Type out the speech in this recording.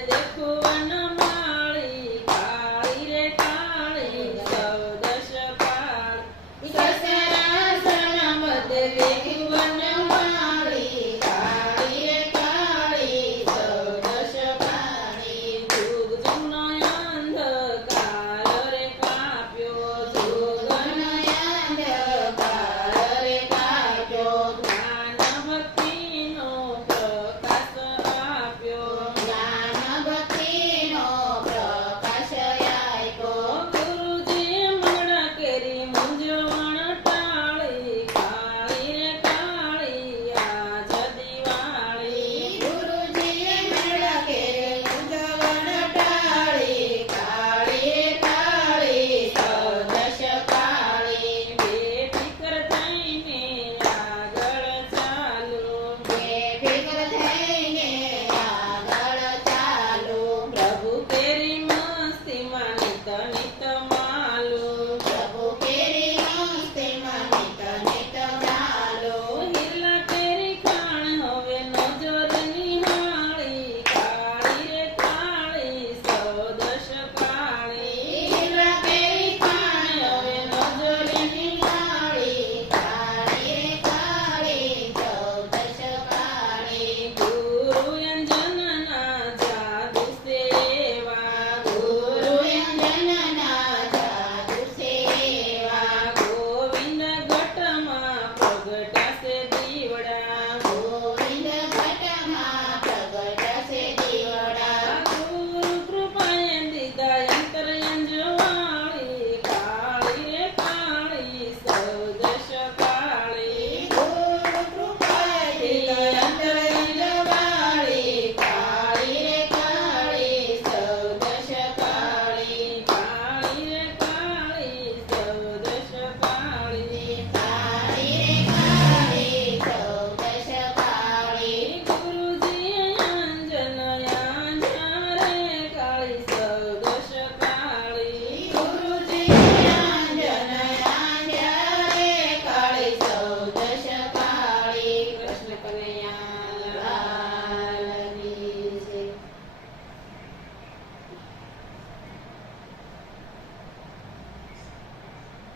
and then